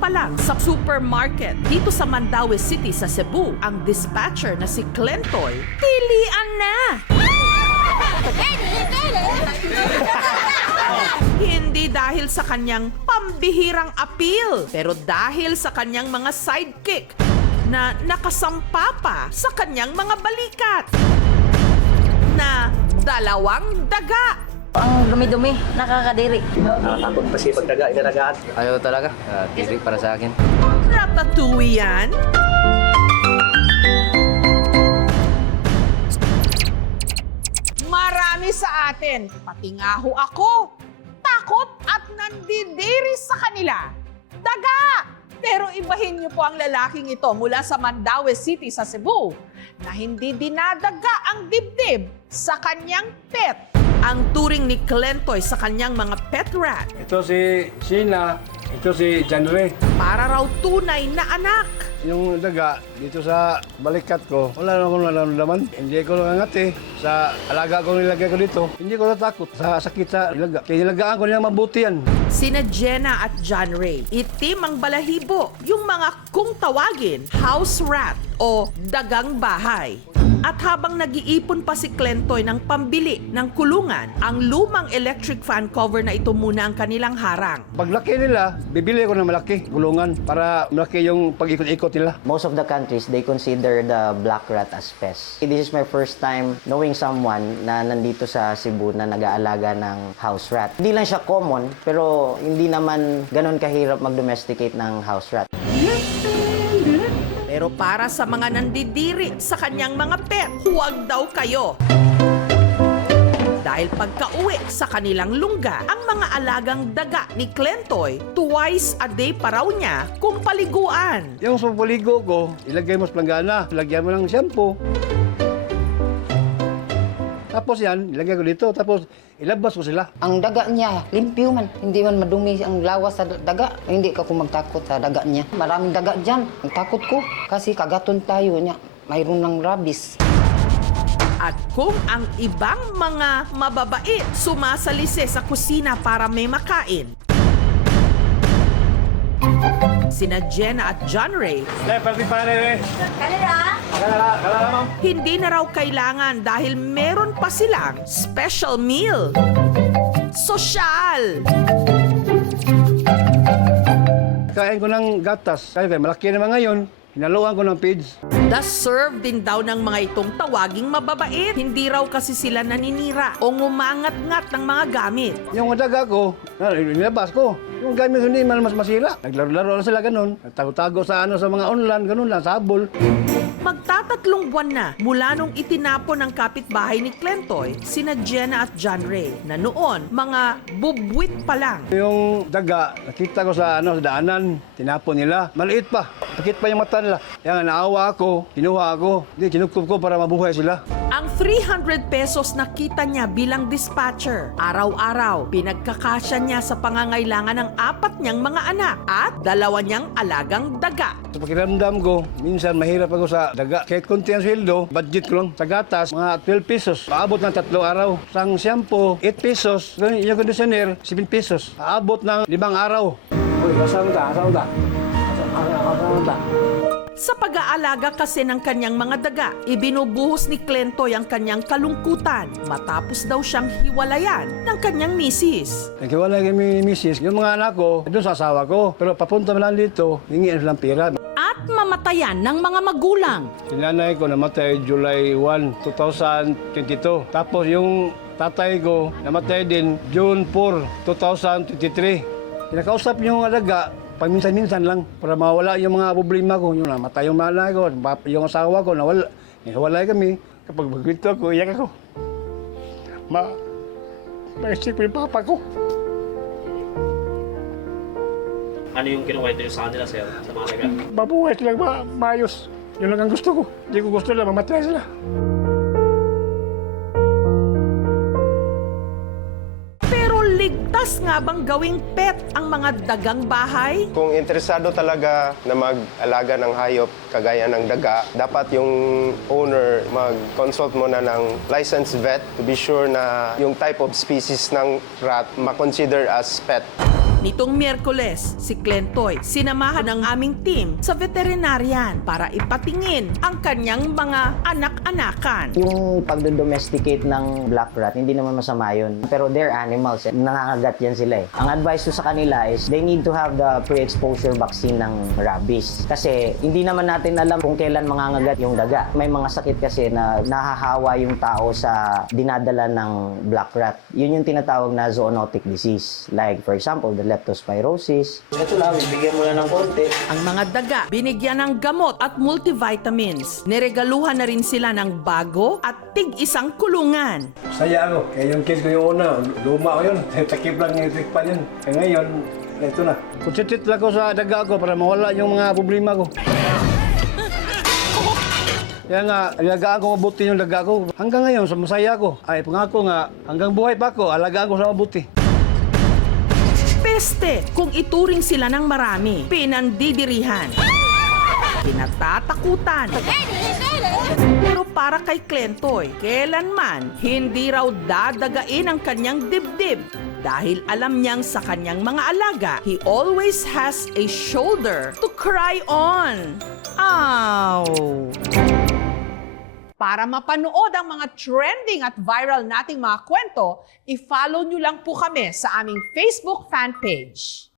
pa lang sa supermarket dito sa Mandaue City sa Cebu, ang dispatcher na si Clentoy, tilian na! Hindi dahil sa kanyang pambihirang appeal, pero dahil sa kanyang mga sidekick na nakasampa pa sa kanyang mga balikat na dalawang daga. Ang dumi-dumi, nakakadiri. Nakakapag pa siya pagdaga, inaragaan. Ayaw talaga. Tiri para sa akin. Ratatouille yan. Marami sa atin, pati nga ho ako, takot at nandidiri sa kanila. Daga! Pero ibahin niyo po ang lalaking ito mula sa Mandaue City sa Cebu na hindi dinadaga ang dibdib sa kanyang pet. Ang turing ni Clentoy sa kanyang mga pet rat. Ito si Sheena, ito si Janre. Para raw tunay na anak. Yung daga dito sa balikat ko, wala na akong nararamdaman. Hindi ko nangangati. Sa alaga ko nilagay ko dito, hindi ko natakot sa sakit sa ilaga. Kaya nilagaan ko nilang mabuti yan. Sina Jenna at John Ray, itim ang balahibo, yung mga kung tawagin, house rat o dagang bahay. At habang nag-iipon pa si Clentoy ng pambili ng kulungan, ang lumang electric fan cover na ito muna ang kanilang harang. Paglaki nila, bibili ko ng malaki, gulungan, para malaki yung pag-ikot-ikot nila. Most of the countries, they consider the black rat as pest. This is my first time knowing someone na nandito sa Cebu na nag-aalaga ng house rat. Hindi lang siya common, pero hindi naman ganon kahirap mag-domesticate ng house rat. Pero para sa mga nandidiri sa kanyang mga pet, huwag daw kayo. Dahil pagka-uwi sa kanilang lungga, ang mga alagang daga ni Clentoy, twice a day pa raw niya kung paliguan. Yung sa paligo ko, ilagay mo sa planggana, ilagyan mo ng shampoo. Tapos yan, ilagay ko dito, tapos ilabas ko sila. Ang daga niya, limpyo man. Hindi man madumi ang lawas sa daga. Hindi ka magtakot sa daga niya. Maraming daga dyan. Ang takot ko kasi kagaton tayo niya. Mayroon ng rabies. At kung ang ibang mga mababait sumasalisi sa kusina para may makain, sina Jenna at John Ray, hindi na raw kailangan dahil meron pa silang special meal. Sosyal! Kain ko ng gatas, kaya malaki naman ngayon, hinaluan ko ng feeds. The-serve din daw ng mga itong tawaging mababait. Hindi raw kasi sila naninira o ngumangat-ngat ng mga gamit. Yung daga ko, nilabas ko. Yung gamit hindi man mas masira. Naglaro-laro lang sila ganun. Tago-tago sa sa mga online, ganun lang, sa habol. Magtatatlong buwan na mula nung itinapon ng kapitbahay ni Clentoy, sina Jenna at John Ray, na noon mga bubwit pa lang. Yung daga, nakita ko sa sa daanan, tinapon nila. Maliit pa, pakit pa yung mata nila. Kaya naawa ako, kinuha ako, kinukup ko para mabuhay sila. Ang 300 pesos na kita niya bilang dispatcher, araw-araw pinagkakasya niya sa pangangailangan ng 4 niyang mga anak at 2 niyang alagang daga. Sa pakiramdam ko, minsan mahirap ako sa daga. Kahit konti ang sweldo, budget ko lang. Sa gatas, mga 12 pesos. Paabot ng 3 araw. Sang shampoo, 8 pesos. Yung conditioner, 7 pesos. Paabot ng 5 araw. Uy, kasama ta. Sa pag-aalaga kasi ng kanyang mga daga, ibinubuhos ni Clentoy ang kanyang kalungkutan matapos daw siyang hiwalayan ng kanyang misis. Nagkiwalay kami ni misis. Yung mga anak ko, doon sa asawa ko. Pero papunta man lang dito, hingi silang pera. At mamatayan ng mga magulang. Si nanay ko namatay July 1, 2022. Tapos yung tatay ko namatay din June 4, 2023. Kinakausap yung alaga, paminsan-minsan lang para mawala yung mga problema ko. Yung namatay yung nanay ko, yung asawa ko, nawala kami. Kapag magkwento ako, iyak ako. Maisip ko yung papa ko. Ano yung kinukwento nyo sa kanila, sir, sa mga daga? Mabuhay silang maayos. Yun lang ang gusto ko. Hindi ko gusto lang mamatay sila. Pero ligtas nga bang gawing pet ang mga dagang bahay? Kung interesado talaga na mag-alaga ng hayop kagaya ng daga, dapat yung owner mag-consult muna ng licensed vet to be sure na yung type of species ng rat ma-consider as pet. Nitong Miyerkules, si Clentoy sinamahan ng aming team sa veterinarian para ipatingin ang kanyang mga anak-anakan. Yung pagdo-domesticate ng black rat, hindi naman masama yun. Pero they're animals, nangangagat yan sila eh. Ang advice ko sa kanila is they need to have the pre-exposure vaccine ng rabies. Kasi hindi naman natin alam kung kailan mangangagat yung daga. May mga sakit kasi na nahahawa yung tao sa dinadala ng black rat. Yun yung tinatawag na zoonotic disease. Like for example, the leptospirosis. Ito lang, bibigyan mo lang ng konti. Ang mga daga, binigyan ng gamot at multivitamins. Niregaluhan na rin sila ng bago at tig-isang kulungan. Saya ako. Kaya yung kid ko yung una, luma ko yun. Takip lang yung pa yun. Kaya ngayon, ito na. Concentrate lang ko sa daga ko para mawala yung mga problema ko. Kaya nga, alagaan ko mabuti yung daga ko. Hanggang ngayon, sa masaya ko. Ay, pangako nga, hanggang buhay pa ko, alagaan ko sa mabuti. Peste kung ituring sila ng marami. Pinandidirihan. Kinatatakutan. Pero para kay Clentoy, kailanman hindi raw dadagain ang kanyang dibdib dahil alam niyang sa kanyang mga alaga, he always has a shoulder to cry on. Ow! Para mapanood ang mga trending at viral nating mga kwento, i-follow nyo lang po kami sa aming Facebook fan page.